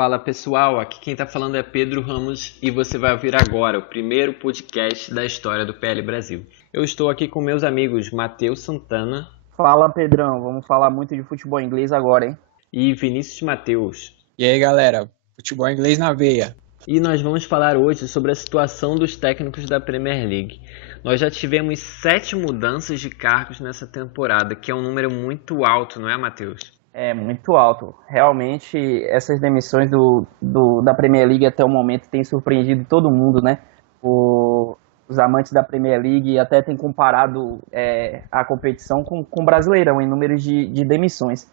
Fala pessoal, aqui quem está falando é Pedro Ramos e você vai ouvir agora o primeiro podcast da história do PL Brasil. Eu estou aqui com meus amigos Matheus Santana. Fala Pedrão, vamos falar muito de futebol inglês agora, hein? E Vinícius Mateus. E aí galera, futebol inglês na veia. E nós vamos falar hoje sobre a situação dos técnicos da Premier League. Nós já tivemos 7 mudanças de cargos nessa temporada, que é um número muito alto, não é, Matheus? É muito alto. Realmente, essas demissões da Premier League até o momento têm surpreendido todo mundo, né? Os amantes da Premier League até têm comparado a competição com o Brasileirão em números de demissões.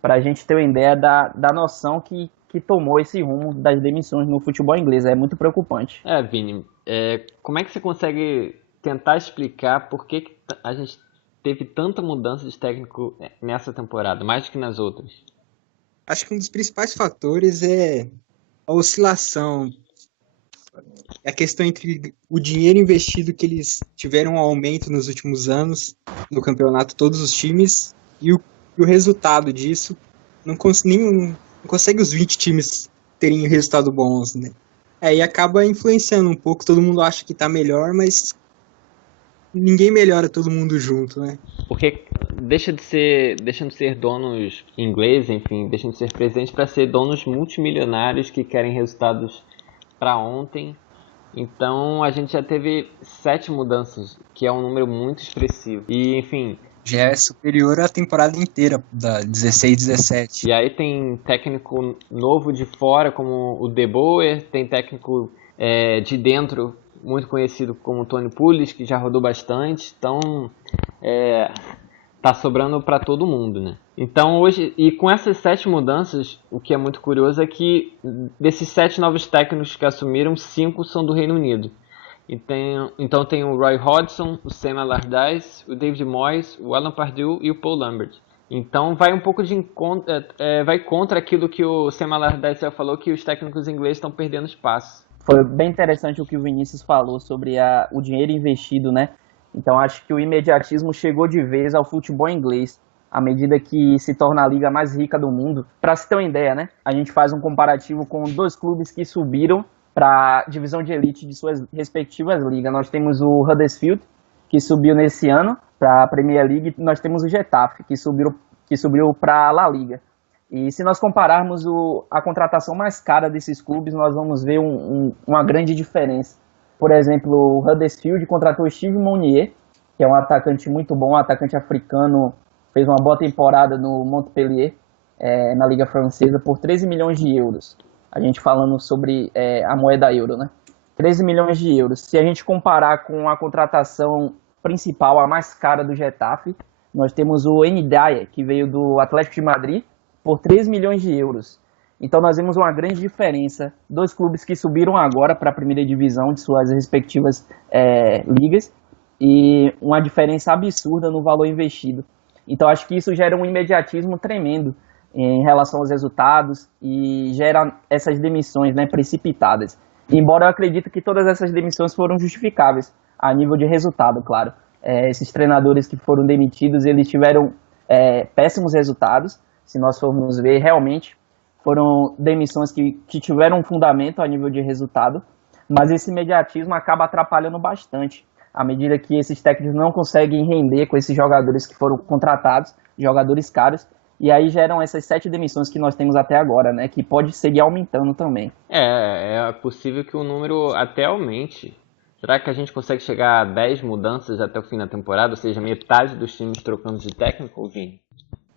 Para a gente ter uma ideia da noção que tomou esse rumo das demissões no futebol inglês. É muito preocupante. Vini, como é que você consegue tentar explicar por que a gente teve tanta mudança de técnico nessa temporada, mais do que nas outras? Acho que um dos principais fatores é a oscilação. A questão entre o dinheiro investido que eles tiveram um aumento nos últimos anos no campeonato, todos os times, e o resultado disso não consegue os 20 times terem resultado bons, né? E acaba influenciando um pouco, todo mundo acha que tá melhor, mas ninguém melhora todo mundo junto, né? Porque deixam de ser donos ingleses, enfim, deixam de ser presidentes para ser donos multimilionários que querem resultados para ontem. Então a gente já teve 7 mudanças, que é um número muito expressivo. E, enfim, já é superior à temporada inteira da 16-17. E aí tem técnico novo de fora, como o De Boer, tem técnico de dentro, muito conhecido como Tony Pulis, que já rodou bastante. Então, tá sobrando para todo mundo, né? Então, hoje, e com essas 7 mudanças, o que é muito curioso é que desses 7 novos técnicos que assumiram, 5 são do Reino Unido. Então tem o Roy Hodgson, o Sam Allardyce, o David Moyes, o Alan Pardew e o Paul Lambert. Então vai um pouco vai contra aquilo que o Sam Allardyce já falou, que os técnicos ingleses estão perdendo espaço. Foi bem interessante o que o Vinícius falou sobre o dinheiro investido, né? Então acho que o imediatismo chegou de vez ao futebol inglês, à medida que se torna a liga mais rica do mundo. Para se ter uma ideia, né? A gente faz um comparativo com 2 clubes que subiram para a divisão de elite de suas respectivas ligas. Nós temos o Huddersfield, que subiu nesse ano para a Premier League, e nós temos o Getafe, que subiu para a La Liga. E se nós compararmos a contratação mais cara desses clubes, nós vamos ver uma grande diferença. Por exemplo, o Huddersfield contratou o Steve Mounier, que é um atacante muito bom, um atacante africano, fez uma boa temporada no Montpellier, na Liga Francesa, por 13 milhões de euros. A gente falando sobre a moeda euro, né? 13 milhões de euros. Se a gente comparar com a contratação principal, a mais cara do Getafe, nós temos o Ndiaye, que veio do Atlético de Madrid, por 3 milhões de euros. Então nós vemos uma grande diferença. 2 clubes que subiram agora para a primeira divisão de suas respectivas ligas, e uma diferença absurda no valor investido. Então acho que isso gera um imediatismo tremendo em relação aos resultados e gera essas demissões, né, precipitadas. Embora eu acredite que todas essas demissões foram justificáveis a nível de resultado, claro. Esses treinadores que foram demitidos, eles tiveram péssimos resultados. Se nós formos ver, realmente foram demissões que tiveram um fundamento a nível de resultado, mas esse imediatismo acaba atrapalhando bastante, à medida que esses técnicos não conseguem render com esses jogadores que foram contratados, jogadores caros, e aí geram essas 7 demissões que nós temos até agora, né? Que pode seguir aumentando também. É possível que o número até aumente. Será que a gente consegue chegar a 10 mudanças até o fim da temporada? Ou seja, metade dos times trocando de técnico, Vini?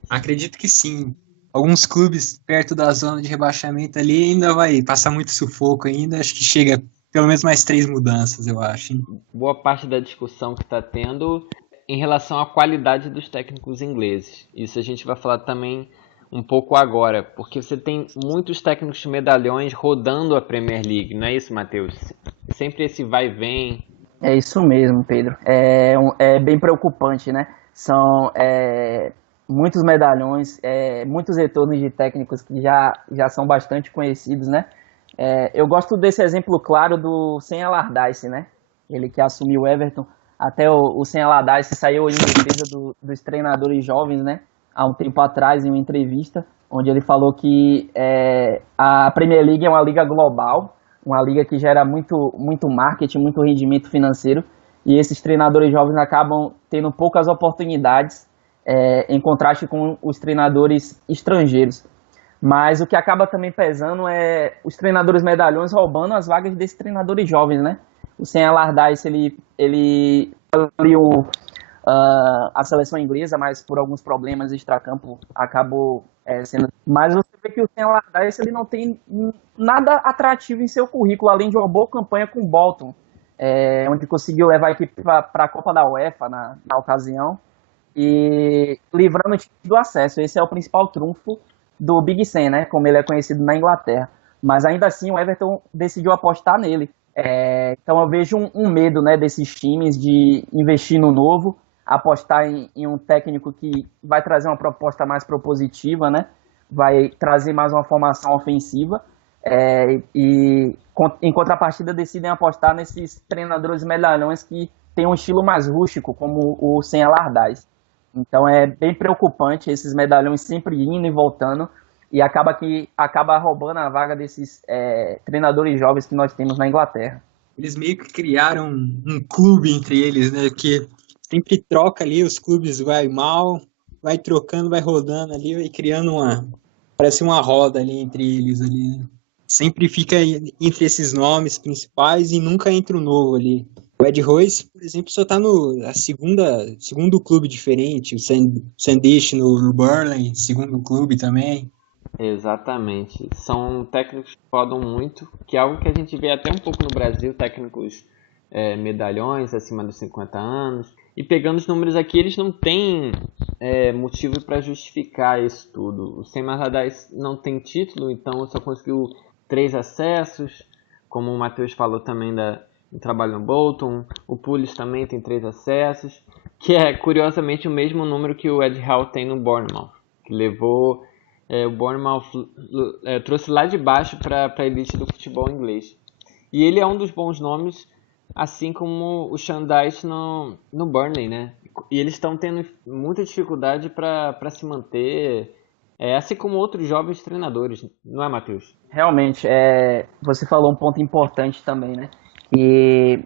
Acredito que sim. Alguns clubes perto da zona de rebaixamento ali ainda vai passar muito sufoco ainda. Acho que chega pelo menos mais 3 mudanças, eu acho. Hein? Boa parte da discussão que está tendo em relação à qualidade dos técnicos ingleses. Isso a gente vai falar também um pouco agora, porque você tem muitos técnicos medalhões rodando a Premier League, não é isso, Matheus? Sempre esse vai e vem. É isso mesmo, Pedro. É bem preocupante, né? São muitos medalhões, muitos retornos de técnicos que já são bastante conhecidos, né? Eu gosto desse exemplo claro do Sam Allardyce, né? Ele que assumiu o Everton. Até o Sam Allardyce saiu em defesa dos treinadores jovens, né? Há um tempo atrás, em uma entrevista, onde ele falou que a Premier League é uma liga global, uma liga que gera muito marketing, muito rendimento financeiro, e esses treinadores jovens acabam tendo poucas oportunidades em contraste com os treinadores estrangeiros. Mas o que acaba também pesando é os treinadores medalhões roubando as vagas desses treinadores jovens, né? O Sam Allardyce, ele aliou a seleção inglesa, mas por alguns problemas extracampo acabou sendo... Mas você vê que o Sam Allardyce, ele não tem nada atrativo em seu currículo, além de uma boa campanha com o Bolton, onde conseguiu levar a equipe para a Copa da UEFA na ocasião, e livrando o time do acesso. Esse é o principal trunfo do Big Sam, né, como ele é conhecido na Inglaterra. Mas ainda assim o Everton decidiu apostar nele. Então eu vejo um medo, né, desses times de investir no novo, apostar em um técnico que vai trazer uma proposta mais propositiva, né, vai trazer mais uma formação ofensiva, e em contrapartida decidem apostar nesses treinadores medalhões que têm um estilo mais rústico, como o Sam Allardyce. Então é bem preocupante esses medalhões sempre indo e voltando, e acaba roubando a vaga desses treinadores jovens que nós temos na Inglaterra. Eles meio que criaram um clube entre eles, né? Porque sempre troca ali, os clubes vai mal, vai trocando, vai rodando ali, vai criando parece uma roda ali entre eles ali, né? Sempre fica entre esses nomes principais e nunca entra o novo ali. O Ed Royce, por exemplo, só está no segundo clube diferente, o Sandish no Burnley, segundo clube também. Exatamente. São técnicos que rodam muito, que é algo que a gente vê até um pouco no Brasil, técnicos medalhões acima dos 50 anos. E pegando os números aqui, eles não têm motivo para justificar isso tudo. O Sam Allardyce não tem título, então só conseguiu 3 acessos, como o Matheus falou também do trabalho no Bolton. O Pulis também tem 3 acessos, que é curiosamente o mesmo número que o Ed Howe tem no Bournemouth, que levou o Bournemouth, trouxe lá de baixo para a elite do futebol inglês. E ele é um dos bons nomes, assim como o Sean Dyche no Burnley, né? E eles estão tendo muita dificuldade para se manter, assim como outros jovens treinadores, não é, Matheus? Realmente, você falou um ponto importante também, né? E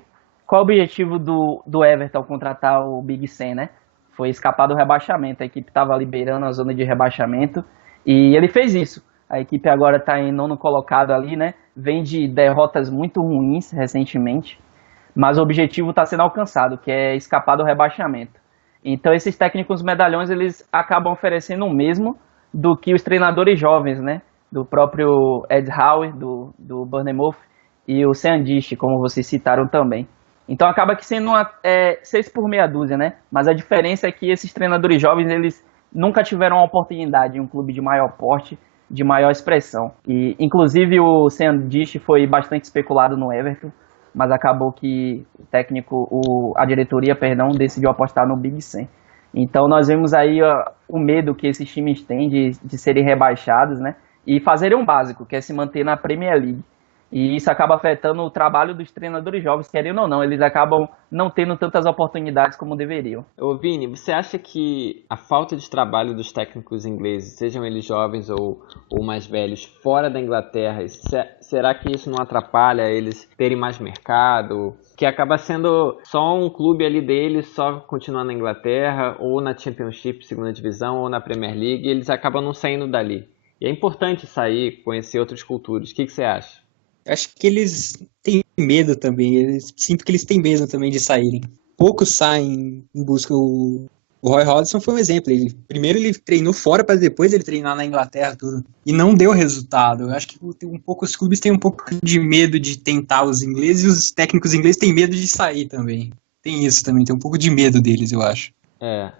qual o objetivo do Everton ao contratar o Big Sam, né? Foi escapar do rebaixamento. A equipe estava liberando a zona de rebaixamento e ele fez isso. A equipe agora está em 9º colocado ali, né? Vem de derrotas muito ruins recentemente, mas o objetivo está sendo alcançado, que é escapar do rebaixamento. Então esses técnicos medalhões, eles acabam oferecendo o mesmo do que os treinadores jovens, né? Do próprio Ed Howe, do Bournemouth, e o Sam Dyche, como vocês citaram também. Então acaba que sendo 6 por meia dúzia, né? Mas a diferença é que esses treinadores jovens, eles nunca tiveram a oportunidade em um clube de maior porte, de maior expressão. E inclusive o Sam Dyche foi bastante especulado no Everton, mas acabou que a diretoria, decidiu apostar no Big Sam. Então nós vemos aí o medo que esses times têm de serem rebaixados, né? E fazerem um básico, que é se manter na Premier League. E isso acaba afetando o trabalho dos treinadores jovens, querendo ou não, eles acabam não tendo tantas oportunidades como deveriam. Ô Vini, você acha que a falta de trabalho dos técnicos ingleses, sejam eles jovens ou mais velhos, fora da Inglaterra, será que isso não atrapalha eles terem mais mercado? Que acaba sendo só um clube ali deles, só continuar na Inglaterra, ou na Championship, segunda divisão, ou na Premier League, e eles acabam não saindo dali. E é importante sair, conhecer outras culturas. O que você acha? Acho que eles têm medo também. Sinto que eles têm medo também de saírem. Poucos saem em busca. O Roy Hodgson foi um exemplo. Primeiro ele treinou fora para depois ele treinar na Inglaterra, tudo. E não deu resultado. Eu acho que os clubes têm um pouco de medo de tentar os ingleses, e os técnicos ingleses têm medo de sair também. Tem isso também, tem um pouco de medo deles, eu acho.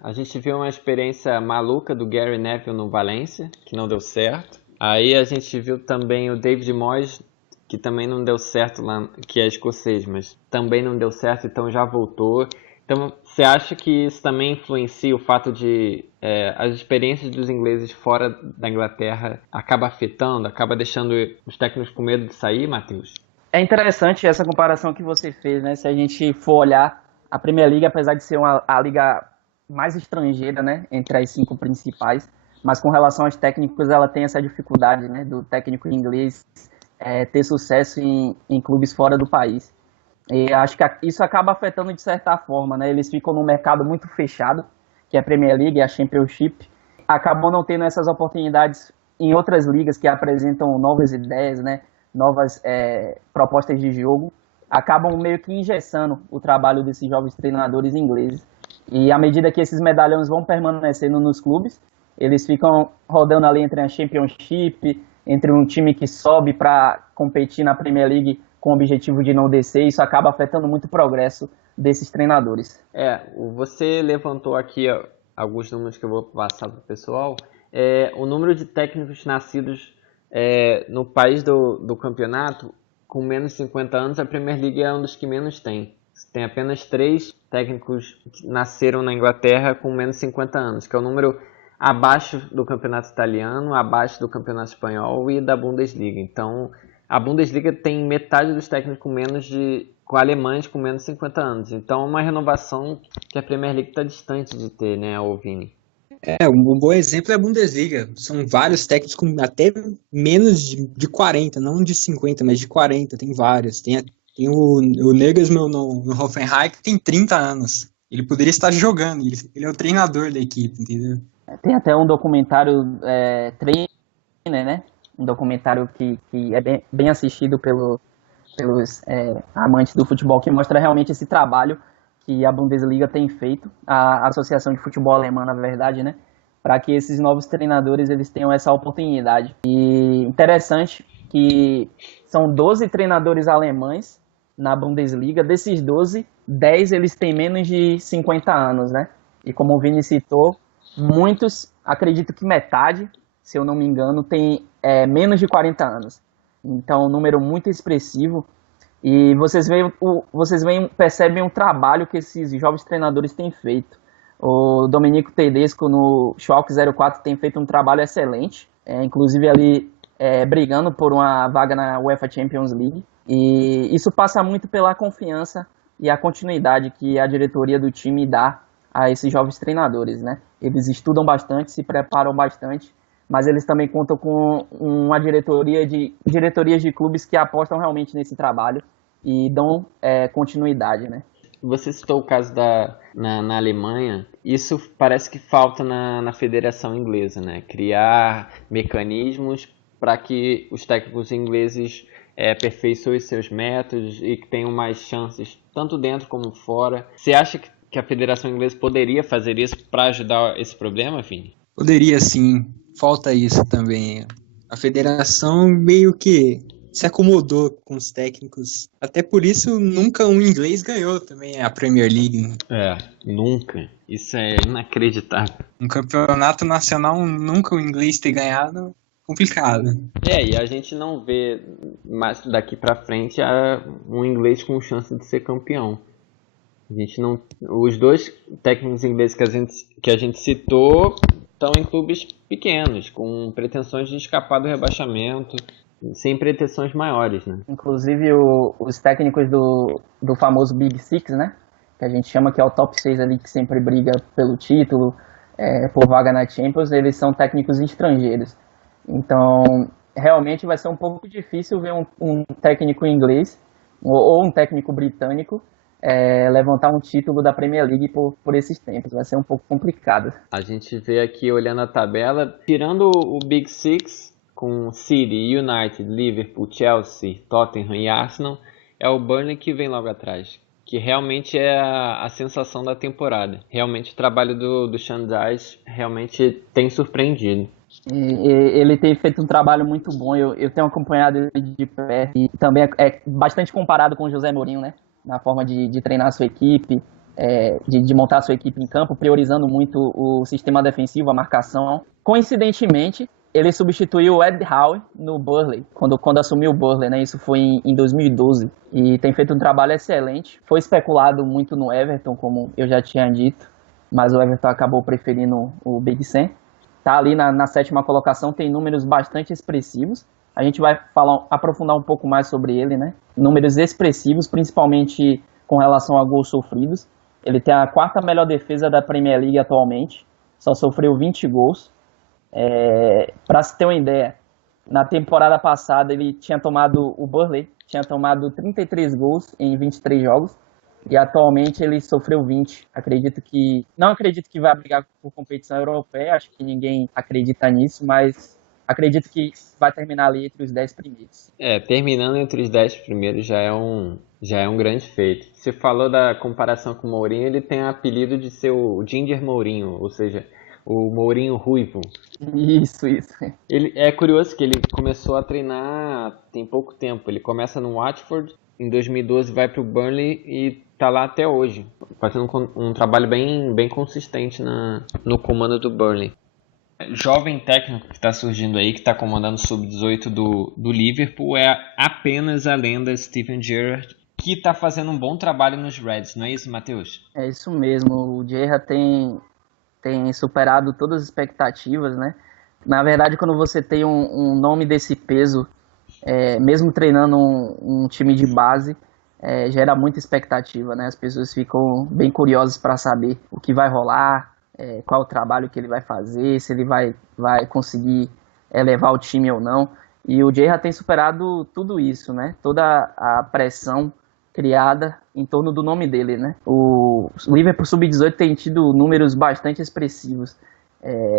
A gente viu uma experiência maluca do Gary Neville no Valência, que não deu certo. Aí a gente viu também o David Moyes, que também não deu certo lá, que é escocês, mas também não deu certo, então já voltou. Então, você acha que isso também influencia o fato de as experiências dos ingleses fora da Inglaterra acaba afetando, acaba deixando os técnicos com medo de sair, Matheus? É interessante essa comparação que você fez, né? Se a gente for olhar, a Premier League, apesar de ser a liga mais estrangeira, né, entre as 5 principais, mas com relação aos técnicos, ela tem essa dificuldade, né, do técnico inglês ter sucesso em clubes fora do país. E acho que isso acaba afetando de certa forma, né? Eles ficam num mercado muito fechado, que é a Premier League e a Championship, acabam não tendo essas oportunidades em outras ligas que apresentam novas ideias, né? Novas propostas de jogo, acabam meio que engessando o trabalho desses jovens treinadores ingleses. E à medida que esses medalhões vão permanecendo nos clubes, eles ficam rodando ali entre a Championship, entre um time que sobe para competir na Premier League com o objetivo de não descer. Isso acaba afetando muito o progresso desses treinadores. Você levantou aqui alguns números que eu vou passar para o pessoal. O número de técnicos nascidos no país do campeonato com menos de 50 anos, a Premier League é um dos que menos tem. Tem apenas 3 técnicos que nasceram na Inglaterra com menos de 50 anos, que é o número abaixo do campeonato italiano, abaixo do campeonato espanhol e da Bundesliga. Então, a Bundesliga tem metade dos técnicos com alemães com menos de 50 anos. Então, é uma renovação que a Premier League está distante de ter, né, Vini? Um bom exemplo é a Bundesliga. São vários técnicos com até menos de 40, não de 50, mas de 40. Tem vários. Tem o Nagelsmann no Hoffenheim, que tem 30 anos. Ele poderia estar jogando, ele é o treinador da equipe, entendeu? Tem até um documentário, Trainer, né? Um documentário que é bem assistido pelos amantes do futebol, que mostra realmente esse trabalho que a Bundesliga tem feito, a Associação de Futebol Alemã, na verdade, né? Para que esses novos treinadores eles tenham essa oportunidade. E interessante que são 12 treinadores alemães na Bundesliga. Desses 12, 10 eles têm menos de 50 anos, né? E como o Vini citou, muitos, acredito que metade, se eu não me engano, tem menos de 40 anos. Então, um número muito expressivo. E vocês percebem o trabalho que esses jovens treinadores têm feito. O Domenico Tedesco no Schalke 04 tem feito um trabalho excelente, inclusive ali brigando por uma vaga na UEFA Champions League. E isso passa muito pela confiança e a continuidade que a diretoria do time dá a esses jovens treinadores, né? Eles estudam bastante, se preparam bastante, mas eles também contam com uma diretorias de clubes que apostam realmente nesse trabalho e dão continuidade, né? Você citou o caso na Alemanha. Isso parece que falta na federação inglesa, né? Criar mecanismos para que os técnicos ingleses aperfeiçoem seus métodos e que tenham mais chances, tanto dentro como fora. Você acha que a federação inglesa poderia fazer isso para ajudar esse problema, Vini? Poderia, sim. Falta isso também. A federação meio que se acomodou com os técnicos. Até por isso, nunca um inglês ganhou também a Premier League. Nunca. Isso é inacreditável. Um campeonato nacional, nunca um inglês ter ganhado, complicado. E a gente não vê mais daqui pra frente um inglês com chance de ser campeão. A gente não, os 2 técnicos ingleses que a gente citou estão em clubes pequenos, com pretensões de escapar do rebaixamento, sem pretensões maiores, né? Inclusive os técnicos do famoso Big Six, né? Que a gente chama, que é o top 6 ali, que sempre briga pelo título, por vaga na Champions, eles são técnicos estrangeiros. Então, realmente vai ser um pouco difícil ver um técnico inglês ou um técnico britânico levantar um título da Premier League por esses tempos. Vai ser um pouco complicado. A gente vê aqui, olhando a tabela, tirando o Big Six, com City, United, Liverpool, Chelsea, Tottenham e Arsenal, é o Burnley que vem logo atrás, que realmente é a sensação da temporada. Realmente o trabalho do Sean Dyche realmente tem surpreendido. Ele tem feito um trabalho muito bom, eu tenho acompanhado ele de perto, e também é bastante comparado com o José Mourinho, né? Na forma de treinar a sua equipe, de montar a sua equipe em campo, priorizando muito o sistema defensivo, a marcação. Coincidentemente, ele substituiu o Ed Howe no Burnley, quando assumiu o Burnley, né? Isso foi em 2012, e tem feito um trabalho excelente. Foi especulado muito no Everton, como eu já tinha dito, mas o Everton acabou preferindo o Big Sam. Tá ali na 7ª colocação, tem números bastante expressivos. A gente vai aprofundar um pouco mais sobre ele, né? Números expressivos, principalmente com relação a gols sofridos. Ele tem a 4ª melhor defesa da Premier League atualmente, só sofreu 20 gols. Para se ter uma ideia, na temporada passada o Burnley tinha tomado 33 gols em 23 jogos e atualmente ele sofreu 20. Não acredito que vai brigar por competição europeia, acho que ninguém acredita nisso, mas acredito que vai terminar ali entre os 10 primeiros. Terminando entre os 10 primeiros já é um grande feito. Você falou da comparação com o Mourinho, ele tem o apelido de ser o Ginger Mourinho, ou seja, o Mourinho ruivo. Isso. É curioso que ele começou a treinar tem pouco tempo. Ele começa no Watford, em 2012 vai para o Burnley e tá lá até hoje, fazendo um trabalho bem consistente no comando do Burnley. Jovem técnico que está surgindo aí, que está comandando o Sub-18 do Liverpool, é apenas a lenda Steven Gerrard, que está fazendo um bom trabalho nos Reds, não é isso, Matheus? É isso mesmo, o Gerrard tem superado todas as expectativas, né? Na verdade, quando você tem um nome desse peso, mesmo treinando um time de base, gera muita expectativa, né? As pessoas ficam bem curiosas para saber o que vai rolar, qual o trabalho que ele vai fazer, se ele vai conseguir levar o time ou não. E o Gerrard tem superado tudo isso, né? Toda a pressão criada em torno do nome dele, né? O Liverpool Sub-18 tem tido números bastante expressivos.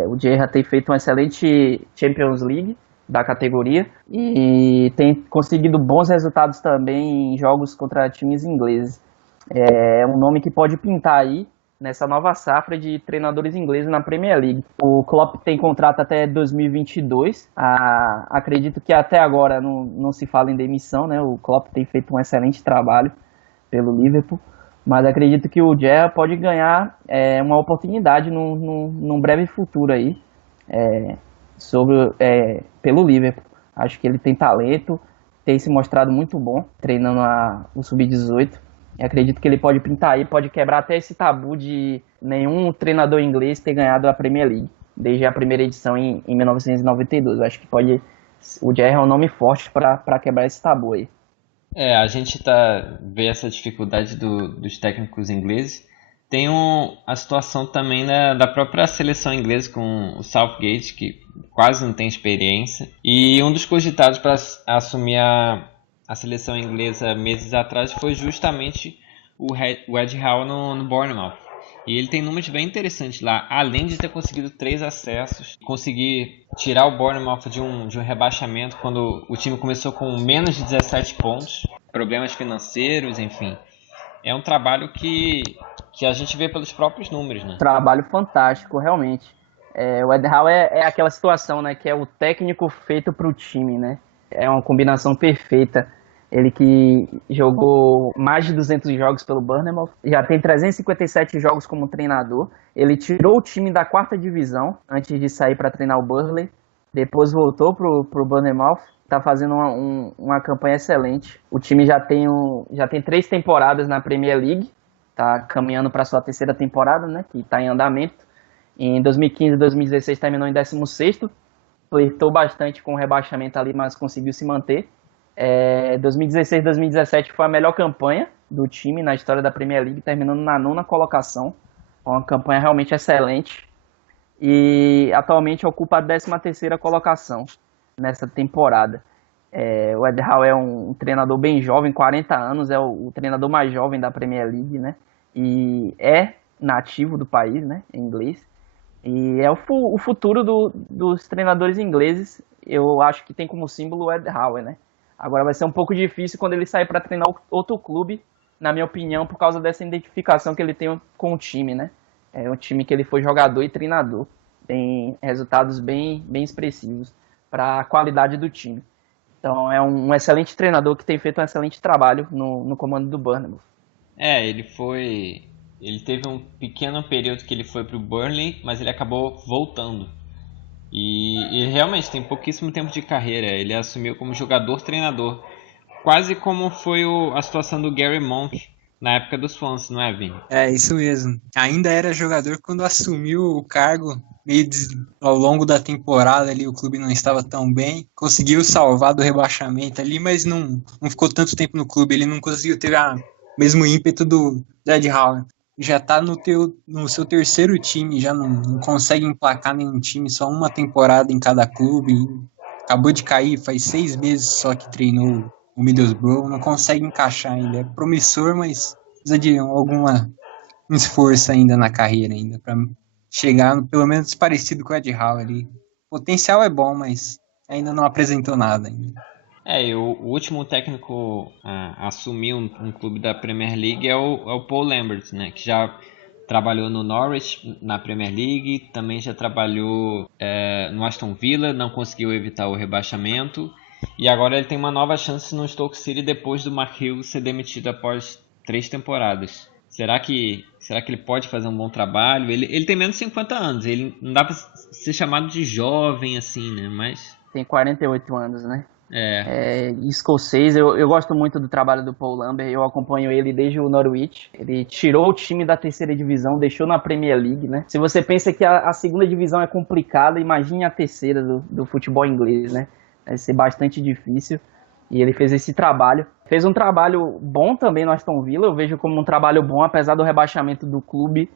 O Gerrard tem feito uma excelente Champions League da categoria e tem conseguido bons resultados também em jogos contra times ingleses. É um nome que pode pintar aí nessa nova safra de treinadores ingleses na Premier League. O Klopp tem contrato até 2022. Acredito que até agora não se fala em demissão, né? O Klopp tem feito um excelente trabalho pelo Liverpool, mas acredito que o Gerrard pode ganhar uma oportunidade num breve futuro aí pelo Liverpool. Acho que ele tem talento, tem se mostrado muito bom treinando o Sub-18. Acredito que ele pode pintar aí, pode quebrar até esse tabu de nenhum treinador inglês ter ganhado a Premier League, desde a primeira edição em 1992. Acho que o Gerrard é um nome forte para quebrar esse tabu aí. A gente vê essa dificuldade dos técnicos ingleses. Tem a situação também da própria seleção inglesa com o Southgate, que quase não tem experiência. E um dos cogitados para assumir a seleção inglesa meses atrás foi justamente o Ed Howe no Bournemouth. E ele tem números bem interessantes lá, além de ter conseguido 3 acessos, conseguir tirar o Bournemouth de um rebaixamento quando o time começou com menos de 17 pontos, problemas financeiros, enfim. É um trabalho que a gente vê pelos próprios números, né? Trabalho fantástico, realmente. O Ed Howe é aquela situação, né, que é o técnico feito para o time, né? É uma combinação perfeita. Ele que jogou mais de 200 jogos pelo Bournemouth, já tem 357 jogos como treinador. Ele tirou o time da 4ª divisão antes de sair para treinar o Burnley. Depois voltou pro Bournemouth. Está fazendo uma campanha excelente. O time já tem 3 temporadas na Premier League. Está caminhando para sua 3ª temporada, né, que está em andamento. Em 2015 e 2016 terminou em 16º. Flertou bastante com o rebaixamento ali, mas conseguiu se manter. 2016 e 2017 foi a melhor campanha do time na história da Premier League, terminando na 9ª colocação. Uma campanha realmente excelente. E atualmente ocupa a 13ª colocação nessa temporada. O Ed Howe é um treinador bem jovem, 40 anos, é o treinador mais jovem da Premier League, né? E é nativo do país, né? Em inglês. E é o futuro dos treinadores ingleses. Eu acho que tem como símbolo o Ed Howe, né? Agora vai ser um pouco difícil quando ele sair para treinar outro clube, na minha opinião, por causa dessa identificação que ele tem com o time, né? É um time que ele foi jogador e treinador. Tem resultados bem expressivos para a qualidade do time. Então é um excelente treinador que tem feito um excelente trabalho no comando do Bournemouth. Ele teve um pequeno período que ele foi para o Burnley, mas ele acabou voltando. E realmente tem pouquíssimo tempo de carreira. Ele assumiu como jogador-treinador, quase como foi a situação do Gary Monk na época do Swans, não é, Vini? É, isso mesmo. Ainda era jogador quando assumiu o cargo, ao longo da temporada ali o clube não estava tão bem, conseguiu salvar do rebaixamento ali, mas não ficou tanto tempo no clube, ele não conseguiu ter o mesmo ímpeto do Ed Howe. já tá no seu terceiro time, já não consegue emplacar nenhum time, só uma temporada em cada clube. Acabou de cair, faz 6 meses só que treinou o Middlesbrough, não consegue encaixar ainda. É promissor, mas precisa de um esforço ainda na carreira ainda para chegar pelo menos parecido com o Ed Howe ali. O potencial é bom, mas ainda não apresentou nada ainda. E o último técnico a assumir um clube da Premier League é o Paul Lambert, né? Que já trabalhou no Norwich na Premier League, também já trabalhou no Aston Villa, não conseguiu evitar o rebaixamento. E agora ele tem uma nova chance no Stoke City depois do Mark Hughes ser demitido após 3 temporadas. Será que ele pode fazer um bom trabalho? Ele tem menos de 50 anos, ele não dá pra ser chamado de jovem assim, né? Mas Tem 48 anos, né? é, Escocês. Eu gosto muito do trabalho do Paul Lambert, eu acompanho ele desde o Norwich. Ele tirou o time da terceira divisão, deixou na Premier League, né? Se você pensa que a segunda divisão é complicada, imagine a terceira do futebol inglês, né? Vai ser bastante difícil. E ele fez esse trabalho. Fez um trabalho bom também no Aston Villa, eu vejo como um trabalho bom, apesar do rebaixamento do clube.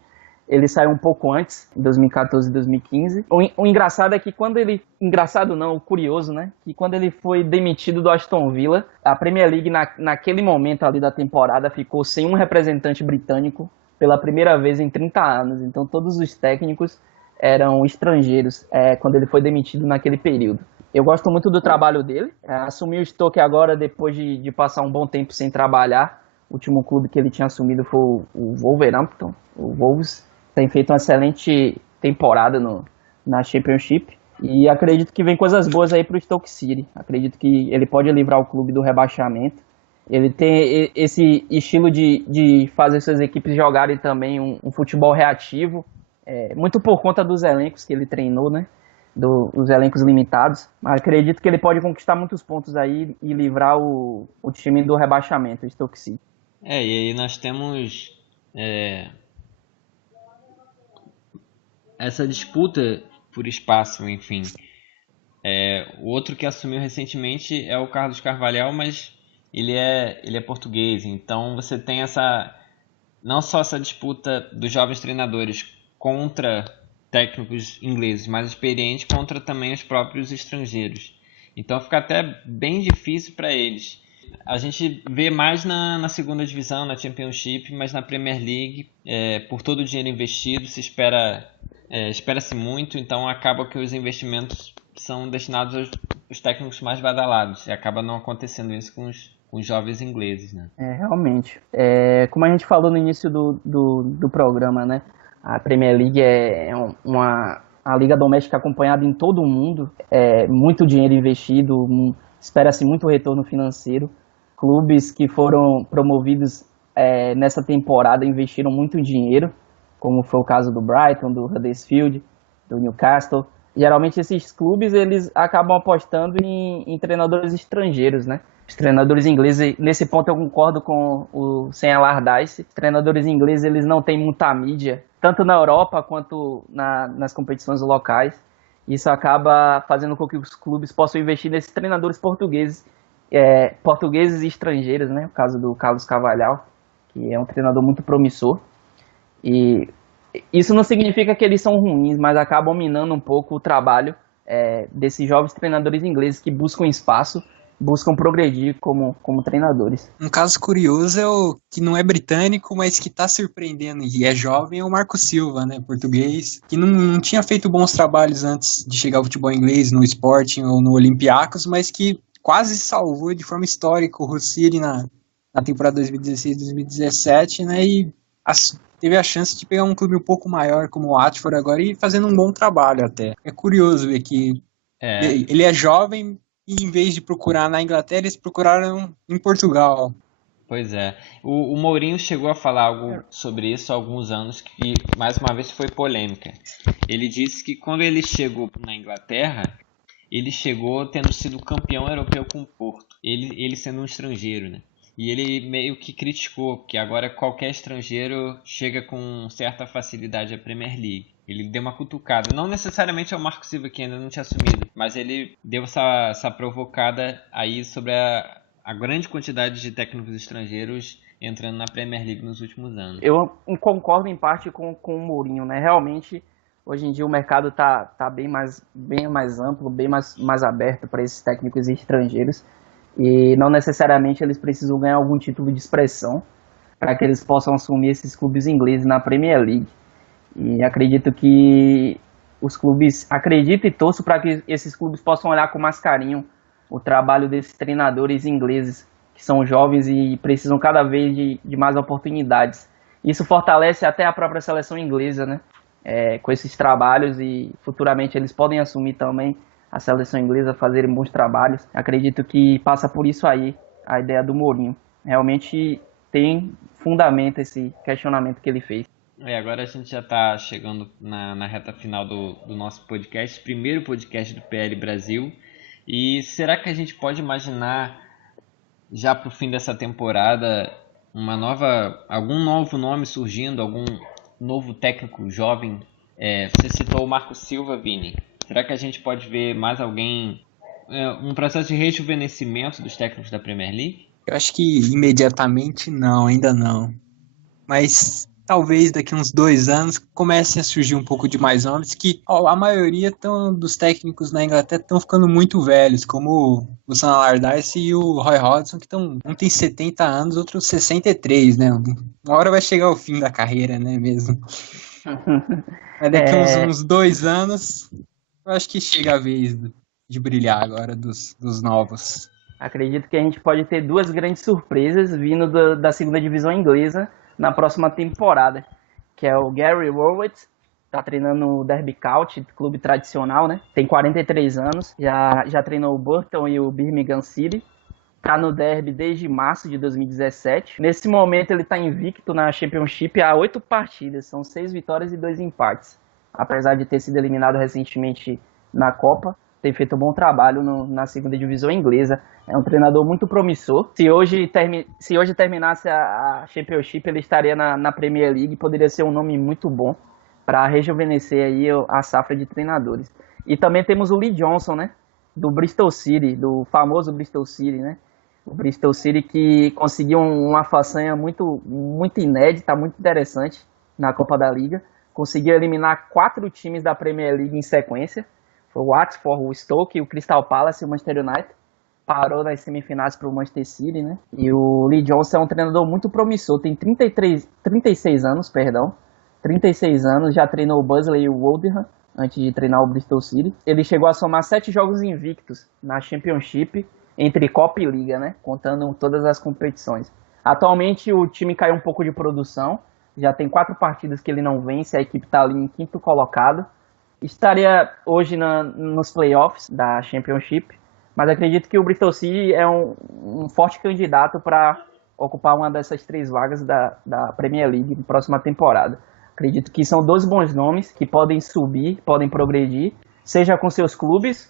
Ele saiu um pouco antes, em 2014 e 2015. O engraçado é que quando ele... Engraçado não, o curioso, né? Que quando ele foi demitido do Aston Villa, a Premier League, naquele momento ali da temporada, ficou sem um representante britânico pela primeira vez em 30 anos. Então todos os técnicos eram estrangeiros quando ele foi demitido naquele período. Eu gosto muito do trabalho dele. Assumiu o Stoke agora depois de passar um bom tempo sem trabalhar. O último clube que ele tinha assumido foi o Wolverhampton, o Wolves. Tem feito uma excelente temporada na Championship. E acredito que vem coisas boas aí para o Stoke City. Acredito que ele pode livrar o clube do rebaixamento. Ele tem esse estilo de fazer suas equipes jogarem também um futebol reativo. Muito por conta dos elencos que ele treinou, né? Dos elencos limitados. Mas acredito que ele pode conquistar muitos pontos aí e livrar o time do rebaixamento, o Stoke City. e aí nós temos essa disputa por espaço, enfim. O outro que assumiu recentemente é o Carlos Carvalhal, mas ele é português, então você tem não só essa disputa dos jovens treinadores contra técnicos ingleses mais experientes, contra também os próprios estrangeiros. Então fica até bem difícil para eles. A gente vê mais na segunda divisão, na Championship, mas na Premier League, por todo o dinheiro investido, espera-se muito, então acaba que os investimentos são destinados aos técnicos mais badalados, e acaba não acontecendo isso com os jovens ingleses, né? Realmente. Como a gente falou no início do programa, né? A Premier League é a liga doméstica acompanhada em todo o mundo, muito dinheiro investido, espera-se muito retorno financeiro. Clubes que foram promovidos nessa temporada investiram muito dinheiro, como foi o caso do Brighton, do Huddersfield, do Newcastle. Geralmente esses clubes eles acabam apostando em treinadores estrangeiros, né? Os treinadores ingleses, nesse ponto eu concordo com o Sam Allardyce. Os treinadores ingleses eles não têm muita mídia, tanto na Europa quanto nas competições locais. Isso acaba fazendo com que os clubes possam investir nesses treinadores portugueses e estrangeiros, né? O caso do Carlos Carvalhal, que é um treinador muito promissor. E isso não significa que eles são ruins, mas acabam minando um pouco o trabalho desses jovens treinadores ingleses que buscam espaço, buscam progredir como treinadores. Um caso curioso é o que não é britânico, mas que está surpreendendo e é jovem, é o Marco Silva, né, português, que não tinha feito bons trabalhos antes de chegar ao futebol inglês, no Sporting ou no Olympiacos, mas que quase salvou de forma histórica o Hull City na temporada 2016-2017, né, e teve a chance de pegar um clube um pouco maior como o Watford agora e fazendo um bom trabalho até. É curioso ver que ele é jovem e em vez de procurar na Inglaterra, eles procuraram em Portugal. Pois é. O Mourinho chegou a falar algo sobre isso há alguns anos, que mais uma vez foi polêmica. Ele disse que quando ele chegou na Inglaterra, ele chegou tendo sido campeão europeu com o Porto, ele sendo um estrangeiro, né? E ele meio que criticou que agora qualquer estrangeiro chega com certa facilidade à Premier League. Ele deu uma cutucada, não necessariamente ao Marco Silva, que ainda não tinha assumido, mas ele deu essa provocada aí sobre a grande quantidade de técnicos estrangeiros entrando na Premier League nos últimos anos. Eu concordo em parte com o Mourinho, né? Realmente, hoje em dia o mercado tá bem mais amplo, bem mais aberto para esses técnicos estrangeiros e não necessariamente eles precisam ganhar algum título de expressão para que eles possam assumir esses clubes ingleses na Premier League. E acredito que os clubes, acredito e torço para que esses clubes possam olhar com mais carinho o trabalho desses treinadores ingleses, que são jovens e precisam cada vez de mais oportunidades. Isso fortalece até a própria seleção inglesa, né? Com esses trabalhos e futuramente eles podem assumir também a seleção inglesa, fazerem bons trabalhos. Acredito que passa por isso aí, a ideia do Mourinho. Realmente tem fundamento esse questionamento que ele fez. Agora a gente já está chegando na reta final do nosso podcast, primeiro podcast do PL Brasil. E será que a gente pode imaginar, já para o fim dessa temporada, algum novo nome surgindo, algum novo técnico jovem? Você citou o Marco Silva, Vini. Será que a gente pode ver mais alguém, um processo de rejuvenescimento dos técnicos da Premier League? Eu acho que imediatamente não, ainda não. Mas talvez daqui uns 2 anos comecem a surgir um pouco de mais nomes que a maioria dos técnicos na Inglaterra estão ficando muito velhos, como o Sam Allardyce e o Roy Hodgson, que um tem 70 anos, outro 63, né? Uma hora vai chegar o fim da carreira, né, mesmo? Mas daqui uns 2 anos, eu acho que chega a vez de brilhar agora dos novos. Acredito que a gente pode ter 2 grandes surpresas vindo da segunda divisão inglesa na próxima temporada, que é o Gary Rowett, tá treinando o Derby County, clube tradicional, né? Tem 43 anos, já treinou o Burton e o Birmingham City, tá no Derby desde março de 2017. Nesse momento ele tá invicto na Championship há 8 partidas, são 6 vitórias e 2 empates. Apesar de ter sido eliminado recentemente na Copa, tem feito um bom trabalho na segunda divisão inglesa. É um treinador muito promissor. Se hoje terminasse a Championship, ele estaria na Premier League. Poderia ser um nome muito bom para rejuvenescer aí a safra de treinadores. E também temos o Lee Johnson, né? Do Bristol City, do famoso Bristol City, né? O Bristol City que conseguiu uma façanha muito, muito inédita, muito interessante na Copa da Liga. Conseguiu eliminar 4 times da Premier League em sequência. Foi o Watford, o Stoke, o Crystal Palace e o Manchester United. Parou nas semifinais para o Manchester City, né? E o Lee Johnson é um treinador muito promissor. Tem 36 anos, 36 anos, já treinou o Barnsley e o Oldham antes de treinar o Bristol City. Ele chegou a somar 7 jogos invictos na Championship, entre Copa e Liga, né? Contando todas as competições. Atualmente o time caiu um pouco de produção. Já tem 4 partidas que ele não vence. A equipe está ali em 5º colocado. Estaria hoje nos playoffs da Championship, mas acredito que o Bristol City é um forte candidato para ocupar uma dessas 3 vagas da Premier League na próxima temporada. Acredito que são 2 bons nomes que podem subir, podem progredir, seja com seus clubes,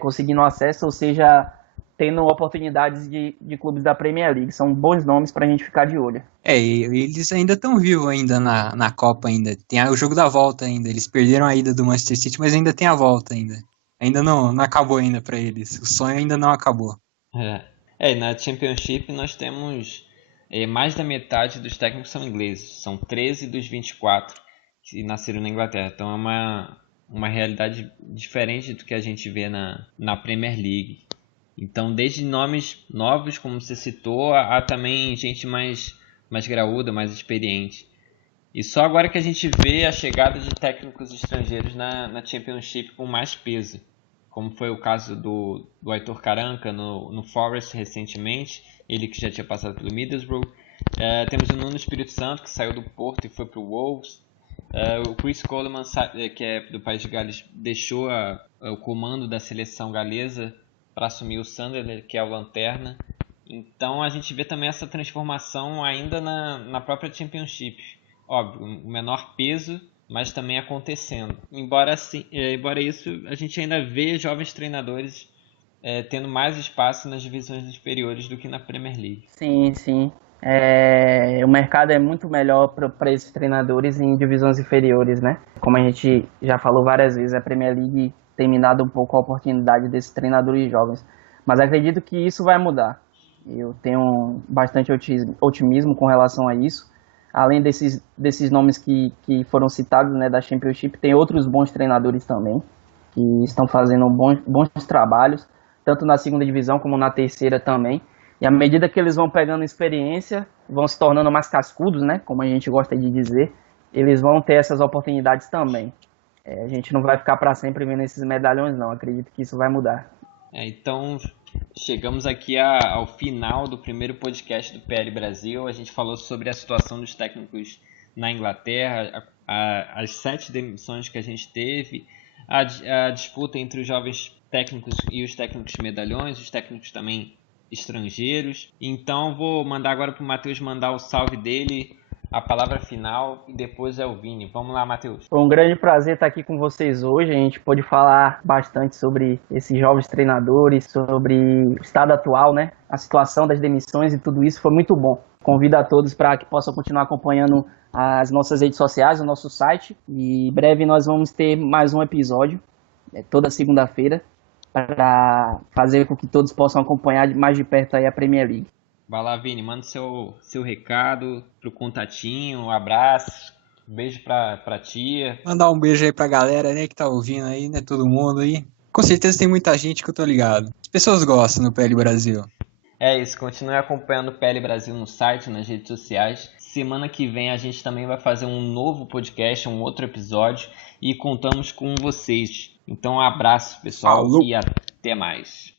conseguindo acesso, ou seja, tendo oportunidades de clubes da Premier League. São bons nomes para a gente ficar de olho. Eles ainda estão vivos ainda na Copa ainda. Tem o jogo da volta ainda. Eles perderam a ida do Manchester City, mas ainda tem a volta ainda. Ainda não acabou ainda para eles. O sonho ainda não acabou. Na Championship nós temos mais da metade dos técnicos são ingleses. São 13 dos 24 que nasceram na Inglaterra. Então é uma realidade diferente do que a gente vê na Premier League. Então, desde nomes novos, como você citou, há também gente mais graúda, mais experiente. E só agora que a gente vê a chegada de técnicos estrangeiros na Championship com mais peso, como foi o caso do Aitor Karanka no Forest recentemente, ele que já tinha passado pelo Middlesbrough. Temos o Nuno Espírito Santo, que saiu do Porto e foi para o Wolves. O Chris Coleman, que é do País de Gales, deixou o comando da seleção galesa para assumir o Sunderland, que é o Lanterna. Então a gente vê também essa transformação ainda na própria Championship. Óbvio, um menor peso, mas também acontecendo. Embora isso, a gente ainda vê jovens treinadores tendo mais espaço nas divisões inferiores do que na Premier League. Sim, sim. O mercado é muito melhor para esses treinadores em divisões inferiores, né? Como a gente já falou várias vezes, a Premier League tem minado um pouco a oportunidade desses treinadores jovens. Mas acredito que isso vai mudar. Eu tenho bastante otimismo com relação a isso. Além desses nomes que foram citados, né, da Championship, tem outros bons treinadores também, que estão fazendo bons trabalhos, tanto na segunda divisão como na terceira também. E à medida que eles vão pegando experiência, vão se tornando mais cascudos, né, como a gente gosta de dizer, eles vão ter essas oportunidades também. A gente não vai ficar para sempre vendo esses medalhões, não. Acredito que isso vai mudar. Então, chegamos aqui ao final do primeiro podcast do PL Brasil. A gente falou sobre a situação dos técnicos na Inglaterra, as 7 demissões que a gente teve, a disputa entre os jovens técnicos e os técnicos medalhões, os técnicos também estrangeiros. Então, vou mandar agora para o Matheus mandar o salve dele, a palavra final, e depois é o Vini. Vamos lá, Matheus. Foi um grande prazer estar aqui com vocês hoje. A gente pôde falar bastante sobre esses jovens treinadores, sobre o estado atual, né? A situação das demissões e tudo isso foi muito bom. Convido a todos para que possam continuar acompanhando as nossas redes sociais, o nosso site. E em breve nós vamos ter mais um episódio, toda segunda-feira, para fazer com que todos possam acompanhar mais de perto aí a Premier League. Vai lá, Vini, manda seu recado pro contatinho, um abraço, um beijo pra tia. Mandar um beijo aí pra galera, né, que tá ouvindo aí, né, todo mundo aí. Com certeza tem muita gente que eu tô ligado. As pessoas gostam do PL Brasil. É isso, continue acompanhando o PL Brasil no site, nas redes sociais. Semana que vem a gente também vai fazer um novo podcast, um outro episódio, e contamos com vocês. Então um abraço, pessoal, Falou. E até mais.